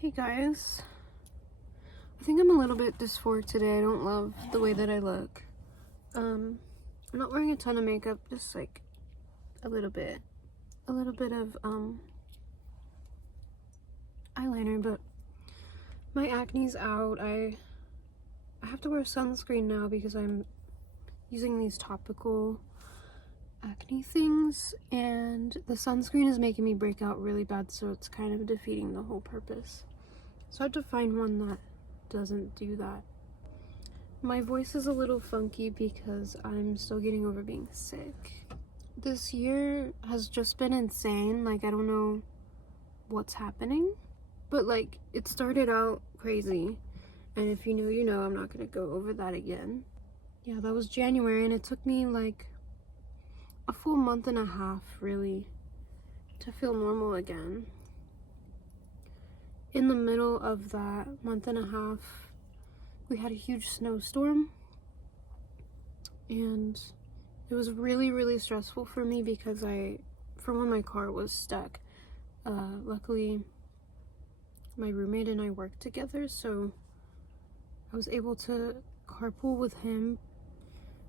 Hey guys, I think I'm a little bit dysphoric today. I don't love the way that I look. I'm not wearing a ton of makeup, just like a little bit of eyeliner, but my acne's out. I have to wear sunscreen now because I'm using these topical acne things, and the sunscreen is making me break out really bad, so it's kind of defeating the whole purpose. So I have to find one that doesn't do that. My voice is a little funky because I'm still getting over being sick. This year has just been insane. Like, I don't know what's happening, but like, it started out crazy, and if you know, you know. I'm not gonna go over that again. Yeah, that was January, and it took me like a full month and a half really to feel normal again. In the middle of that month and a half, we had a huge snowstorm, and it was really stressful for me because my car was stuck. Luckily my roommate and I worked together, so I was able to carpool with him.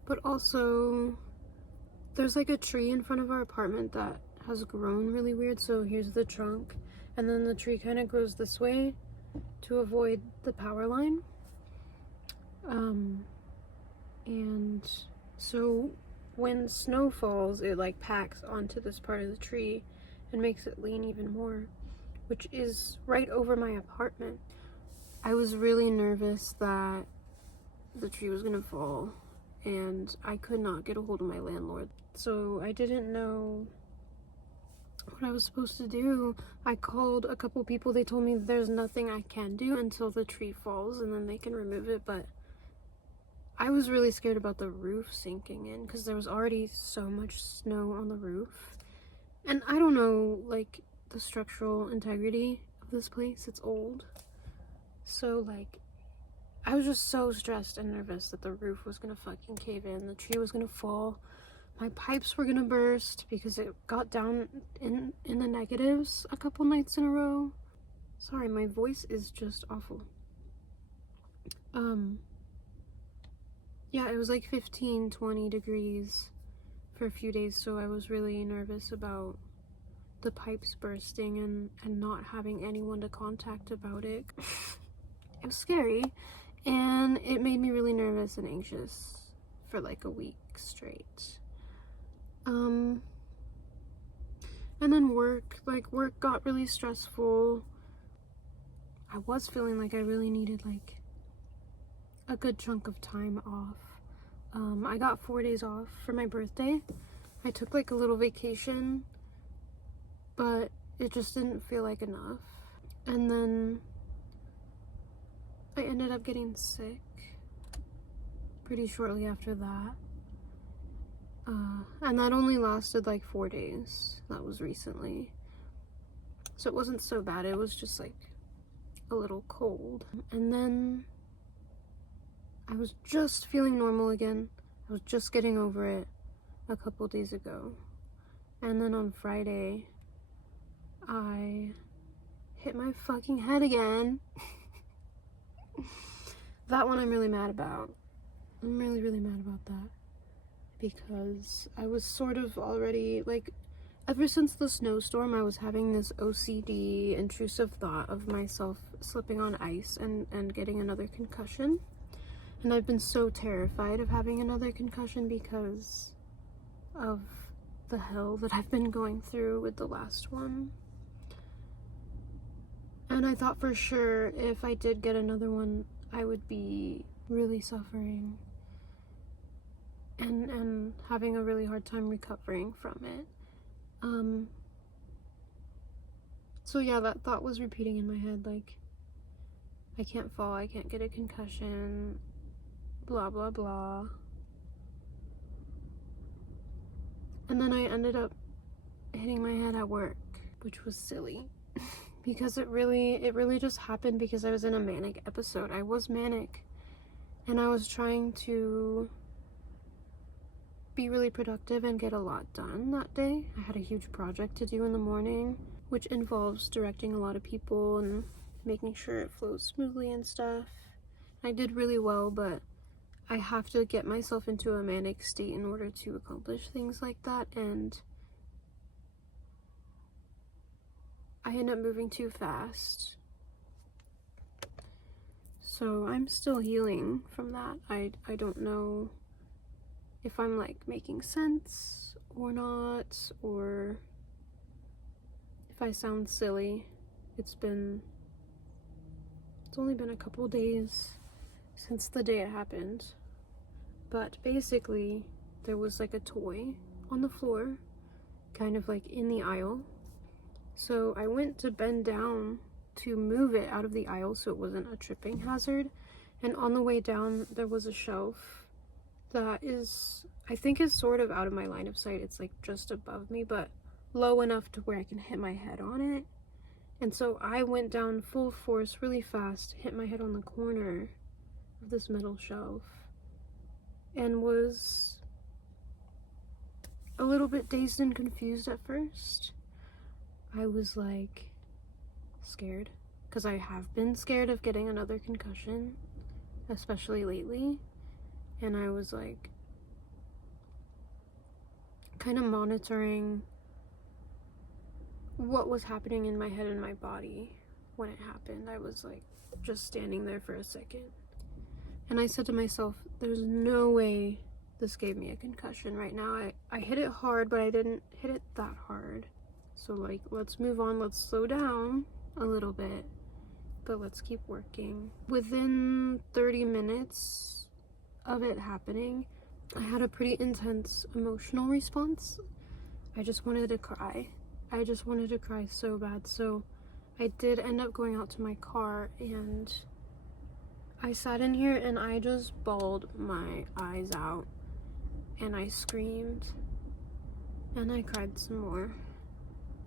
But also, there's like a tree in front of our apartment that has grown really weird, so here's the trunk, and then the tree kind of grows this way to avoid the power line. And so when snow falls, it like packs onto this part of the tree and makes it lean even more, which is right over my apartment. I was really nervous that the tree was gonna fall, and I could not get a hold of my landlord, so I didn't know what I was supposed to do. I called a couple people. They told me there's nothing I can do until the tree falls, and then they can remove it. But I was really scared about the roof sinking in because there was already so much snow on the roof, and I don't know like the structural integrity of this place. It's old, so like I was just so stressed and nervous that the roof was gonna fucking cave in, the tree was gonna fall, my pipes were gonna burst because it got down in the negatives a couple nights in a row. Sorry, my voice is just awful. Yeah, it was like 15-20 degrees for a few days, so I was really nervous about the pipes bursting and not having anyone to contact about it. It was scary, and it made me really nervous and anxious for like a week straight. And then work got really stressful. I was feeling like I really needed like a good chunk of time off. I got 4 days off for my birthday. I took like a little vacation, but it just didn't feel like enough. And then I ended up getting sick pretty shortly after that. And that only lasted like 4 days. That was recently. So it wasn't so bad. It was just like a little cold. And then I was just feeling normal again. I was just getting over it a couple days ago. And then on Friday, I hit my fucking head again. That one I'm really mad about. I'm really mad about that. Because I was sort of already, like, ever since the snowstorm, I was having this OCD, intrusive thought of myself slipping on ice and getting another concussion. And I've been so terrified of having another concussion because of the hell that I've been going through with the last one. And I thought for sure if I did get another one, I would be really suffering and having a really hard time recovering from it. So yeah, that thought was repeating in my head, like, I can't fall, I can't get a concussion, blah blah blah. And then I ended up hitting my head at work, which was silly. Because it really just happened because I was in a manic episode. I was manic, and I was trying to be really productive and get a lot done that day. I had a huge project to do in the morning, which involves directing a lot of people and making sure it flows smoothly and stuff. I did really well, but I have to get myself into a manic state in order to accomplish things like that, and I end up moving too fast. So I'm still healing from that. I don't know if I'm like making sense or not, or if I sound silly. It's only been a couple days since the day it happened. But basically, there was like a toy on the floor, kind of like in the aisle. So I went to bend down to move it out of the aisle so it wasn't a tripping hazard. And on the way down, there was a shelf that I think is sort of out of my line of sight. It's like just above me, but low enough to where I can hit my head on it. And so I went down full force really fast, hit my head on the corner of this metal shelf, and was a little bit dazed and confused at first. I was like scared, because I have been scared of getting another concussion, especially lately. And I was like kind of monitoring what was happening in my head and my body when it happened. I was like just standing there for a second, and I said to myself, there's no way this gave me a concussion right now. I hit it hard, but I didn't hit it that hard. So like, let's move on, let's slow down a little bit, but let's keep working. Within 30 minutes of it happening, I had a pretty intense emotional response. I just wanted to cry. I just wanted to cry so bad. So I did end up going out to my car, and I sat in here and I just bawled my eyes out, and I screamed, and I cried some more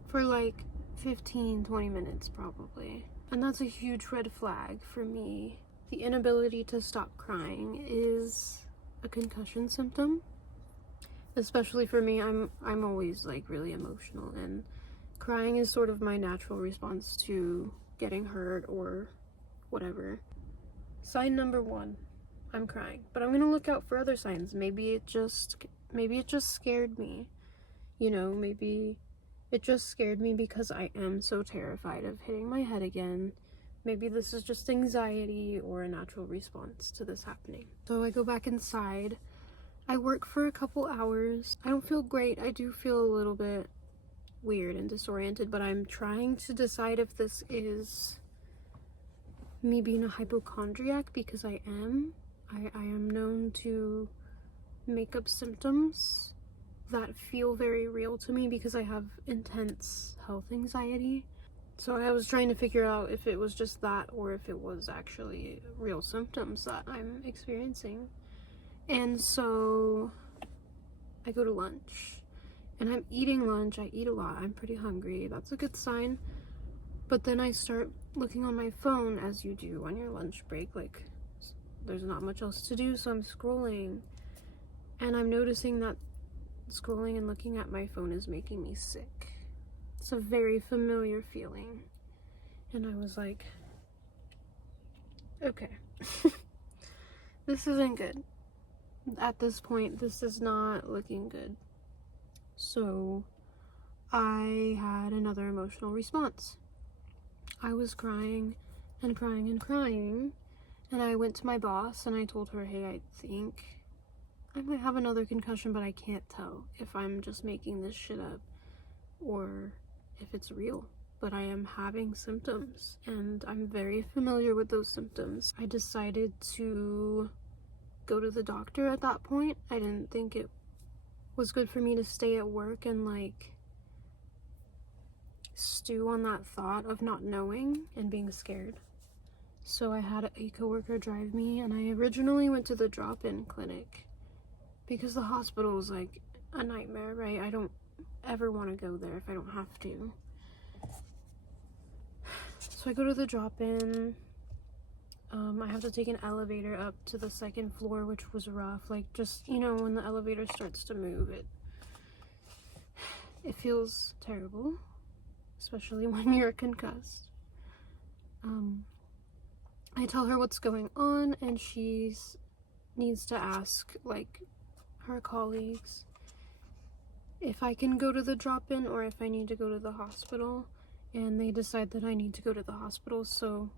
for like 15-20 minutes probably. And that's a huge red flag for me. The inability to stop crying is a concussion symptom. Especially for me, I'm always like really emotional, and crying is sort of my natural response to getting hurt or whatever. Sign number 1, I'm crying. But I'm gonna look out for other signs. Maybe it just scared me. You know, maybe it just scared me because I am so terrified of hitting my head again. Maybe this is just anxiety or a natural response to this happening. So I go back inside. I work for a couple hours. I don't feel great. I do feel a little bit weird and disoriented, but I'm trying to decide if this is me being a hypochondriac, because I am. I am known to make up symptoms that feel very real to me because I have intense health anxiety. So I was trying to figure out if it was just that or if it was actually real symptoms that I'm experiencing. And so I go to lunch, and I'm eating lunch. I eat a lot. I'm pretty hungry. That's a good sign. But then I start looking on my phone, as you do on your lunch break. Like, there's not much else to do, so I'm scrolling. And I'm noticing that scrolling and looking at my phone is making me sick. It's a very familiar feeling. And I was like, okay, this isn't good. At this point, this is not looking good. So I had another emotional response. I was crying and crying and crying, and I went to my boss and I told her, hey, I think I might have another concussion, but I can't tell if I'm just making this shit up or if it's real. But I am having symptoms, and I'm very familiar with those symptoms. I decided to go to the doctor at that point. I didn't think it was good for me to stay at work and like stew on that thought of not knowing and being scared. So I had a coworker drive me, and I originally went to the drop-in clinic because the hospital was like a nightmare, right? I don't ever want to go there if I don't have to. So I go to the drop-in. I have to take an elevator up to the 2nd floor, which was rough. Like, just, you know, when the elevator starts to move, it feels terrible, especially when you're concussed. I tell her what's going on, and she needs to ask, like, her colleagues if I can go to the drop-in or if I need to go to the hospital, and they decide that I need to go to the hospital, so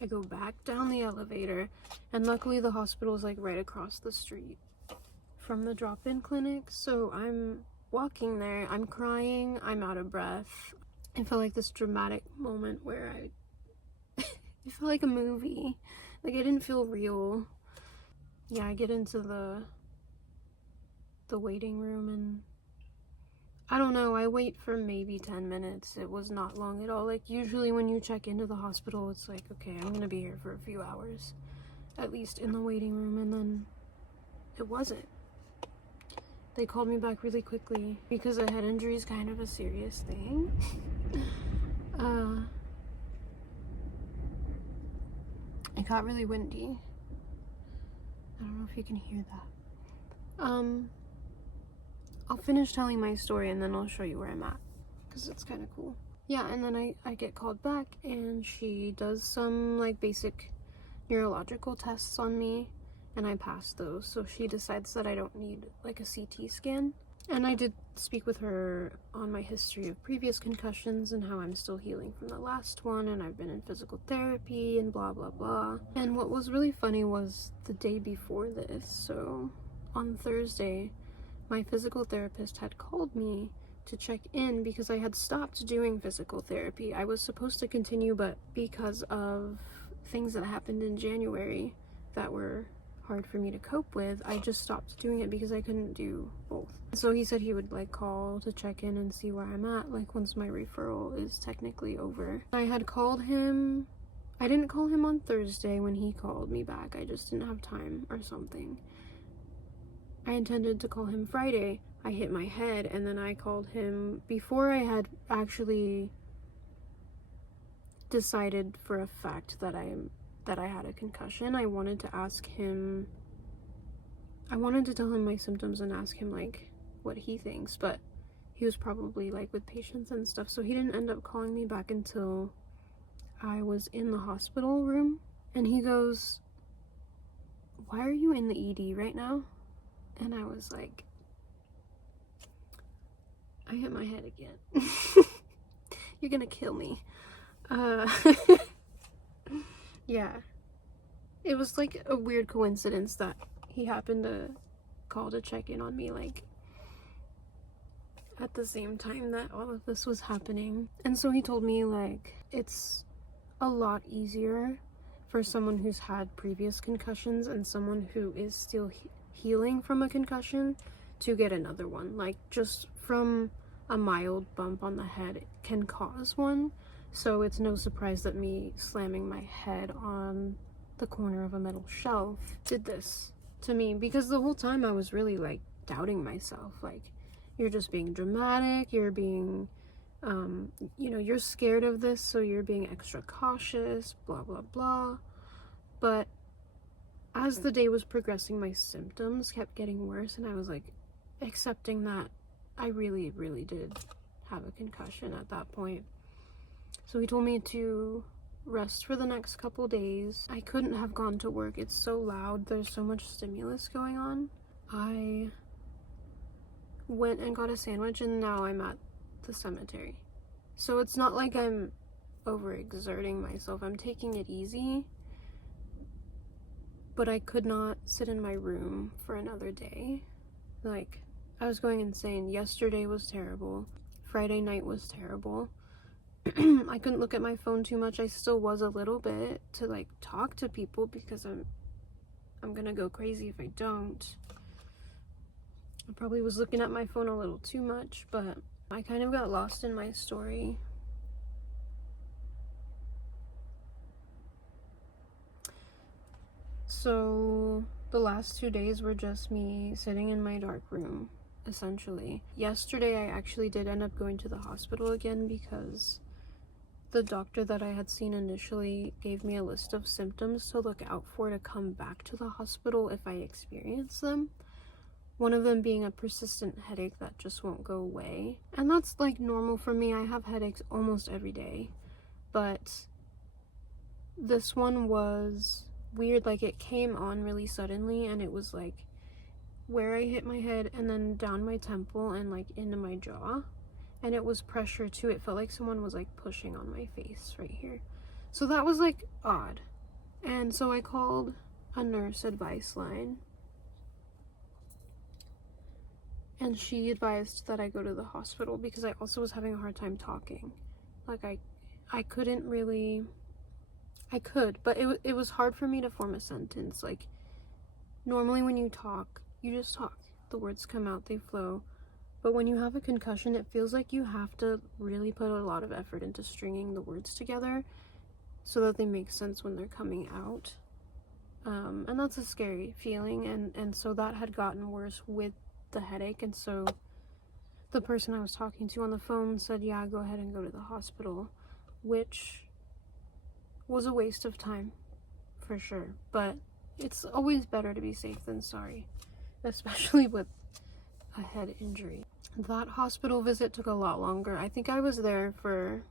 I go back down the elevator, and luckily the hospital is like right across the street from the drop-in clinic, so I'm walking there, I'm crying, I'm out of breath. I felt like this dramatic moment where it felt like a movie, like it didn't feel real. Yeah, I get into the waiting room, and I don't know, I wait for maybe 10 minutes. It was not long at all. Like, usually when you check into the hospital, it's like, okay, I'm gonna be here for a few hours, at least in the waiting room, and then it wasn't. They called me back really quickly because a head injury is kind of a serious thing. It got really windy. I don't know if you can hear that. I'll finish telling my story and then I'll show you where I'm at, because it's kind of cool. Yeah, and then I get called back, and she does some like basic neurological tests on me, and I pass those, so she decides that I don't need like a CT scan. And I did speak with her on my history of previous concussions and how I'm still healing from the last one, and I've been in physical therapy and blah blah blah. And what was really funny was the day before this, so on Thursday, my physical therapist had called me to check in because I had stopped doing physical therapy. I was supposed to continue, but because of things that happened in January that were hard for me to cope with, I just stopped doing it because I couldn't do both. So he said he would like call to check in and see where I'm at, like once my referral is technically over. I had called him. I didn't call him on Thursday when he called me back. I just didn't have time or something. I intended to call him Friday. I hit my head, and then I called him before I had actually decided for a fact that I had a concussion. I wanted to ask him, I wanted to tell him my symptoms and ask him like what he thinks, but he was probably like with patients and stuff, so he didn't end up calling me back until I was in the hospital room. And he goes, "Why are you in the ED right now?" And I was like, I hit my head again. You're gonna kill me. Yeah. It was like a weird coincidence that he happened to call to check in on me, like, at the same time that all of this was happening. And so he told me, like, it's a lot easier for someone who's had previous concussions and someone who is still healing from a concussion to get another one. Like, just from a mild bump on the head can cause one. So it's no surprise that me slamming my head on the corner of a metal shelf did this to me, because the whole time I was really like doubting myself. Like, you're just being dramatic, you're being you're scared of this, so you're being extra cautious, blah blah blah. But as the day was progressing, my symptoms kept getting worse, and I was like accepting that I really did have a concussion at that point. So he told me to rest for the next couple days. I couldn't have gone to work. It's so loud. There's so much stimulus going on. I went and got a sandwich, and now I'm at the cemetery. So it's not like I'm overexerting myself. I'm taking it easy. But I could not sit in my room for another day. Like, I was going insane. Yesterday was terrible. Friday night was terrible. I couldn't look at my phone too much. I still was a little bit to like talk to people because I'm gonna go crazy if I don't. I probably was looking at my phone a little too much, but I kind of got lost in my story. So the last 2 days were just me sitting in my dark room, essentially. Yesterday I actually did end up going to the hospital again because the doctor that I had seen initially gave me a list of symptoms to look out for to come back to the hospital if I experience them. One of them being a persistent headache that just won't go away. And that's like normal for me. I have headaches almost every day. But This one was weird, like it came on really suddenly, and it was like where I hit my head and then down my temple and like into my jaw, and it was pressure too. It felt like someone was like pushing on my face right here, so that was like odd. And so I called a nurse advice line, and she advised that I go to the hospital because I also was having a hard time talking. Like I couldn't really, I could, but it was hard for me to form a sentence. Like normally when you talk, you just talk. The words come out, they flow. But when you have a concussion, it feels like you have to really put a lot of effort into stringing the words together so that they make sense when they're coming out. And that's a scary feeling, and so that had gotten worse with the headache, and so the person I was talking to on the phone said, yeah, go ahead and go to the hospital, which was a waste of time, for sure. But it's always better to be safe than sorry, especially with a head injury. That hospital visit took a lot longer. I think I was there for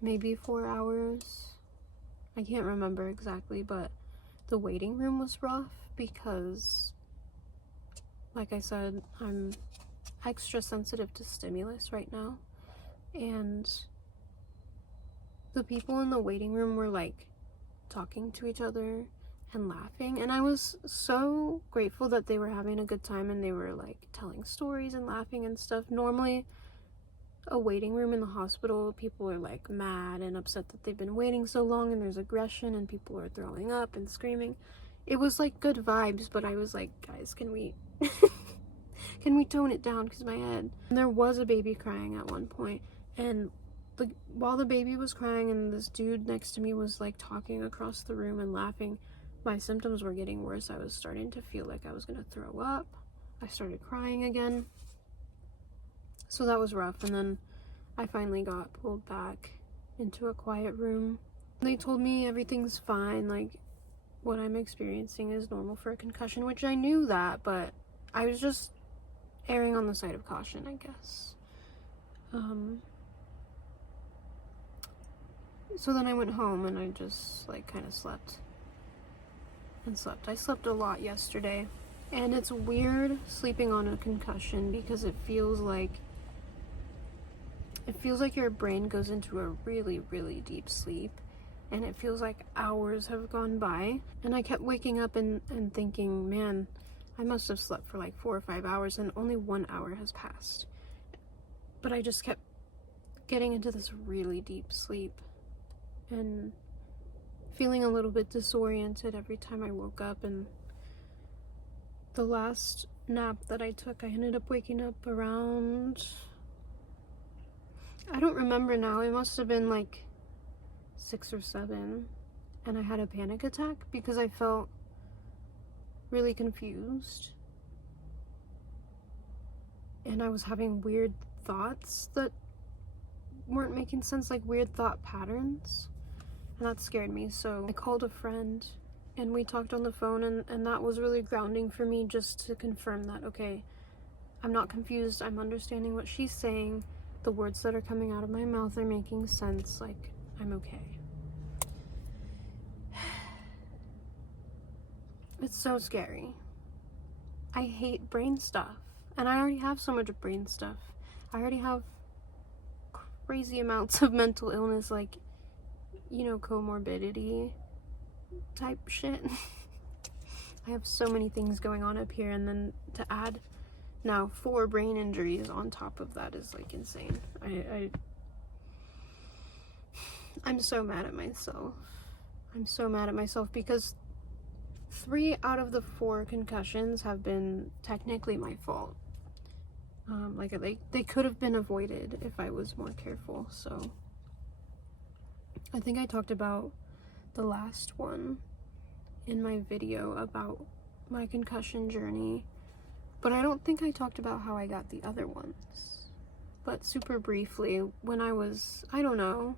maybe 4 hours. I can't remember exactly, but the waiting room was rough because, like I said, I'm extra sensitive to stimulus right now, and the people in the waiting room were like talking to each other and laughing, and I was so grateful that they were having a good time and they were like telling stories and laughing and stuff. Normally a waiting room in the hospital, people are like mad and upset that they've been waiting so long, and there's aggression and people are throwing up and screaming. It was like good vibes, but I was like, guys, can we can we tone it down, because my head. And there was a baby crying at one point, and while the baby was crying and this dude next to me was like talking across the room and laughing, my symptoms were getting worse. I was starting to feel like I was gonna throw up. I started crying again. So that was rough, and then I finally got pulled back into a quiet room. They told me everything's fine, like what I'm experiencing is normal for a concussion, which I knew that, but I was just erring on the side of caution, I guess. So then I went home and I just like kind of slept. I slept a lot yesterday, and it's weird sleeping on a concussion because it feels like your brain goes into a really, really deep sleep, and it feels like hours have gone by, and I kept waking up and thinking, man, I must have slept for like 4 or 5 hours and only 1 hour has passed. But I just kept getting into this really deep sleep and feeling a little bit disoriented every time I woke up. And the last nap that I took, I ended up waking up around, I don't remember now, it must have been like 6 or 7, and I had a panic attack because I felt really confused, and I was having weird thoughts that weren't making sense, like weird thought patterns, and that scared me. So I called a friend and we talked on the phone, and that was really grounding for me, just to confirm that, okay, I'm not confused, I'm understanding what she's saying, the words that are coming out of my mouth are making sense, like I'm okay. It's so scary. I hate brain stuff, and I already have so much brain stuff. I already have crazy amounts of mental illness, like, you know, comorbidity type shit. I have so many things going on up here, and then to add now 4 brain injuries on top of that is like insane. I'm so mad at myself. I'm so mad at myself because 3 out of the 4 concussions have been technically my fault. Like they could have been avoided if I was more careful. So I think I talked about the last one in my video about my concussion journey, but I don't think I talked about how I got the other ones. But super briefly, when I was, I don't know,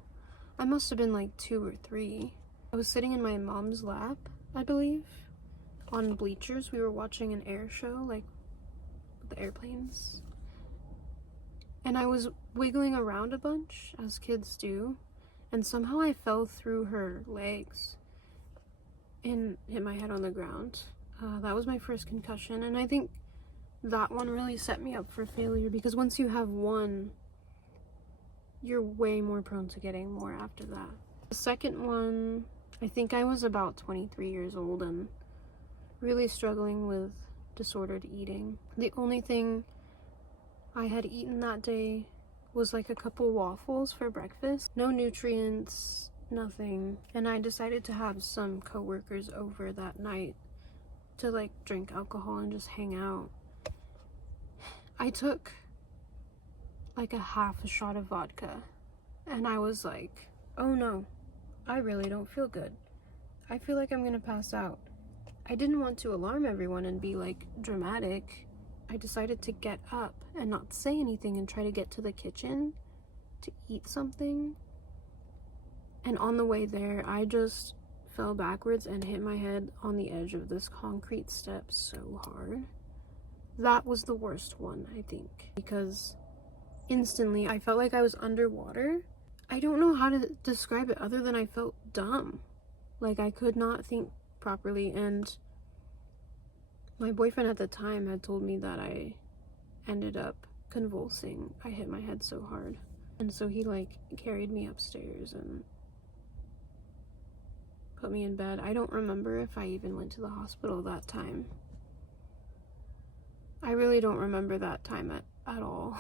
I must have been like 2 or 3. I was sitting in my mom's lap, I believe, on bleachers. We were watching an air show, like the airplanes, and I was wiggling around a bunch, as kids do, and somehow I fell through her legs and hit my head on the ground. That was my first concussion, and I think that one really set me up for failure, because once you have one, you're way more prone to getting more after that. The second one, I think I was about 23 years old and really struggling with disordered eating. The only thing I had eaten that day was like a couple waffles for breakfast. No nutrients, nothing. And I decided to have some coworkers over that night to like drink alcohol and just hang out. I took like a half a shot of vodka and I was like, oh no, I really don't feel good. I feel like I'm gonna pass out. I didn't want to alarm everyone and be like dramatic. I decided to get up and not say anything and try to get to the kitchen to eat something. And on the way there, I just fell backwards and hit my head on the edge of this concrete step so hard. That was the worst one, I think, because instantly I felt like I was underwater. I don't know how to describe it other than I felt dumb. Like I could not think properly, and my boyfriend at the time had told me that I ended up convulsing. I hit my head so hard. And so he like carried me upstairs and put me in bed. I don't remember if I even went to the hospital that time. I really don't remember that time at all.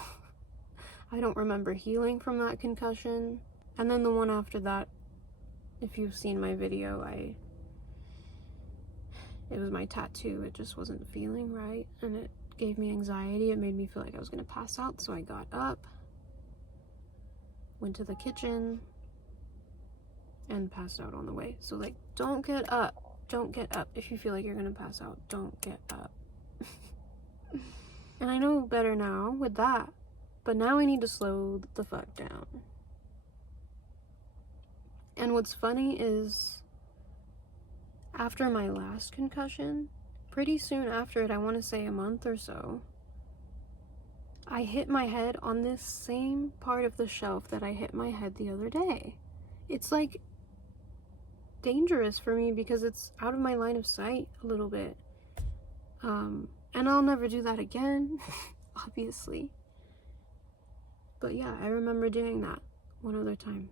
I don't remember healing from that concussion. And then the one after that, if you've seen my video, it was my tattoo. It just wasn't feeling right and it gave me anxiety. It made me feel like I was gonna pass out, so I got up, went to the kitchen, and passed out on the way. So like, don't get up. Don't get up. If you feel like you're gonna pass out, don't get up. And I know better now with that, but now I need to slow the fuck down. And what's funny is, after my last concussion, pretty soon after it, I want to say a month or so, I hit my head on this same part of the shelf that I hit my head the other day. It's like dangerous for me because it's out of my line of sight a little bit. And I'll never do that again, obviously. But yeah, I remember doing that one other time.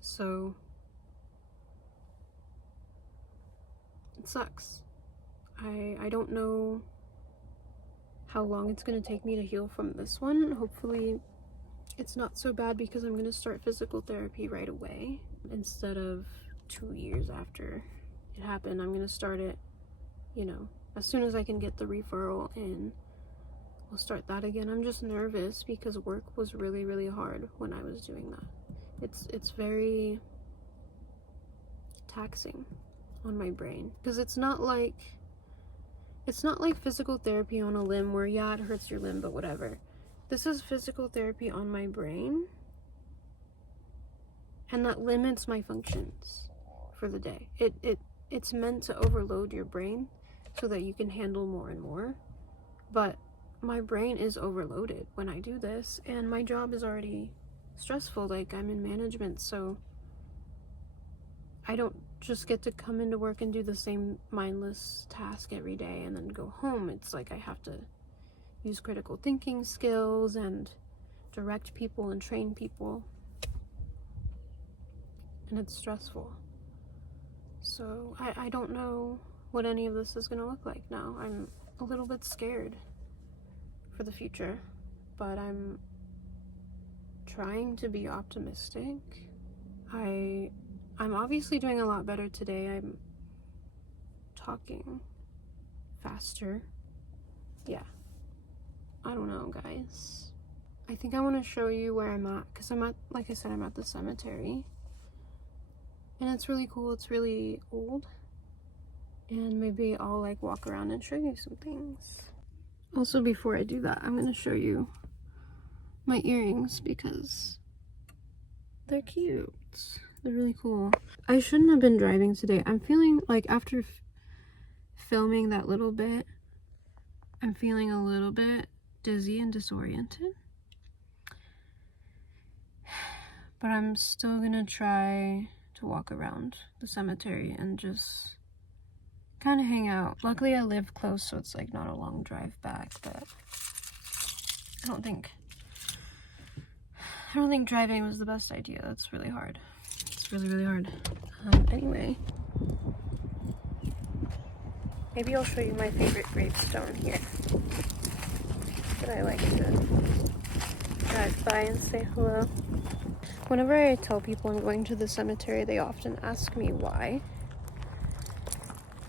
So it sucks. I don't know how long it's gonna take me to heal from this one. Hopefully it's not so bad, because I'm gonna start physical therapy right away instead of 2 years after it happened. I'm gonna start it, you know, as soon as I can get the referral in. I'll start that again. I'm just nervous because work was really, really hard when I was doing that. It's very taxing on my brain, because it's not like physical therapy on a limb where, yeah, it hurts your limb, but whatever. This is physical therapy on my brain, and that limits my functions for the day. It's meant to overload your brain so that you can handle more and more, but my brain is overloaded when I do this, and my job is already stressful. Like, I'm in management, so I don't just get to come into work and do the same mindless task every day and then go home. It's like I have to use critical thinking skills and direct people and train people, and it's stressful. So I don't know what any of this is going to look like now. I'm a little bit scared for the future, but I'm trying to be optimistic. I'm obviously doing a lot better today. I'm talking faster. Yeah. I don't know, guys. I think I want to show you where I'm at, because like I said, I'm at the cemetery. And it's really cool. It's really old. And maybe I'll like walk around and show you some things. Also, before I do that, I'm going to show you my earrings because they're cute. They're really cool. I shouldn't have been driving today. I'm feeling like, after filming that little bit, I'm feeling a little bit dizzy and disoriented. but I'm still gonna try to walk around the cemetery and just kind of hang out. Luckily I live close, so it's like not a long drive back, but I don't think driving was the best idea. That's really hard. It's really, really hard. Anyway, maybe I'll show you my favorite gravestone here that I like to drive by and say hello. Whenever I tell people I'm going to the cemetery, they often ask me why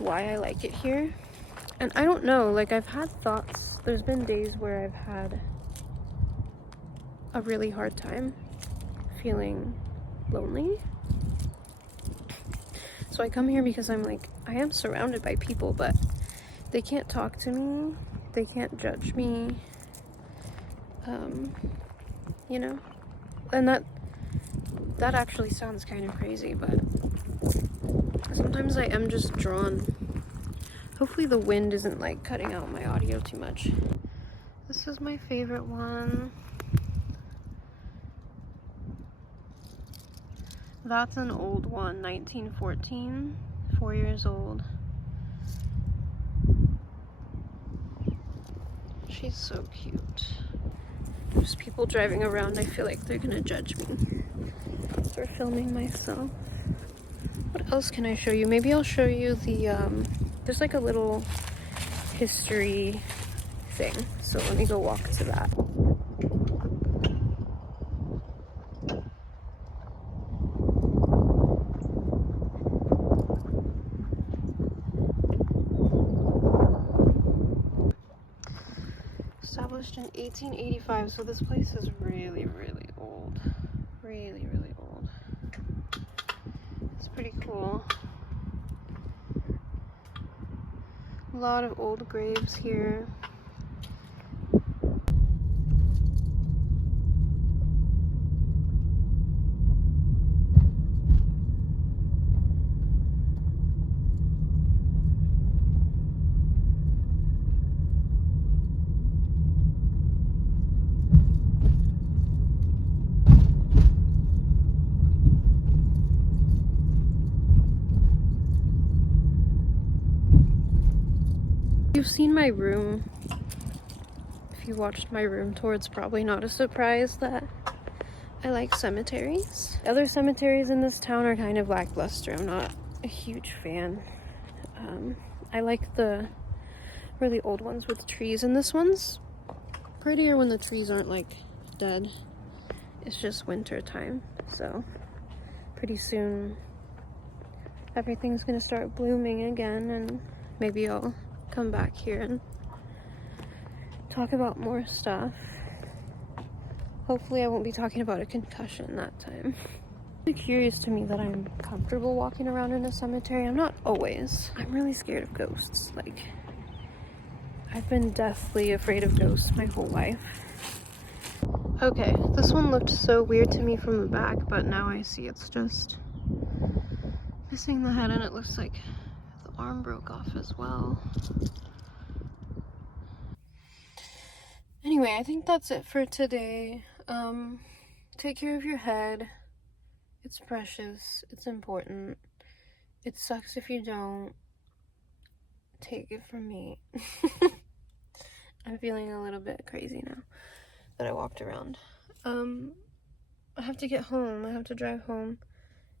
I like it here. And I don't know, like I've had thoughts. There's been days where I've had a really hard time feeling lonely. So I come here because I'm like, I am surrounded by people, but they can't talk to me. They can't judge me. You know? And that actually sounds kind of crazy, but sometimes I am just drawn. Hopefully the wind isn't like cutting out my audio too much. This is my favorite one. That's an old one, 1914, 4 years old. She's so cute. There's people driving around. I feel like they're gonna judge me for filming myself. What else can I show you? Maybe I'll show you the, there's like a little history thing. So let me go walk to that. Established in 1885, so this place is really, really old. Really, really old. It's pretty cool. A lot of old graves here. You've seen my room. If you watched my room tour, it's probably not a surprise that I like cemeteries. Other cemeteries in this town are kind of lackluster. I'm not a huge fan. I like the really old ones with trees, and this one's prettier when the trees aren't like dead. It's just winter time, so pretty soon everything's gonna start blooming again, and maybe I'll come back here and talk about more stuff. Hopefully I won't be talking about a concussion that time. It's curious to me that I'm comfortable walking around in a cemetery. I'm not always. I'm really scared of ghosts. Like, I've been deathly afraid of ghosts my whole life. Okay, this one looked so weird to me from the back, but now I see it's just missing the head, and it looks like the arm broke off as well. Anyway, I think that's it for today. Take care of your head. It's precious. It's important. It sucks if you don't. Take it from me. I'm feeling a little bit crazy now that I walked around. I have to get home. I have to drive home.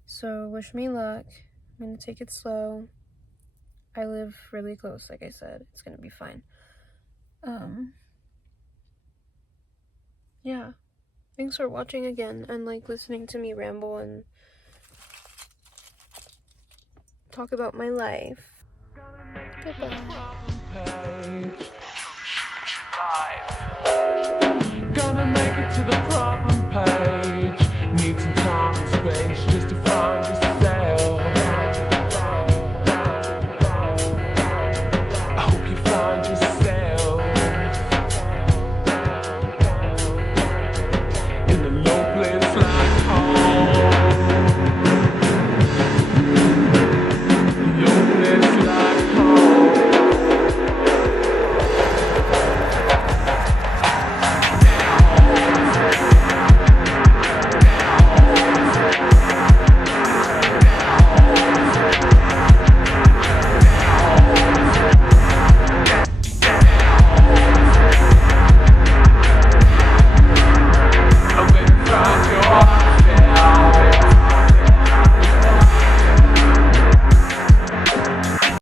So wish me luck. I'm gonna take it slow. I live really close, like I said. It's gonna be fine. Yeah. Thanks for watching again and like listening to me ramble and talk about my life. Goodbye.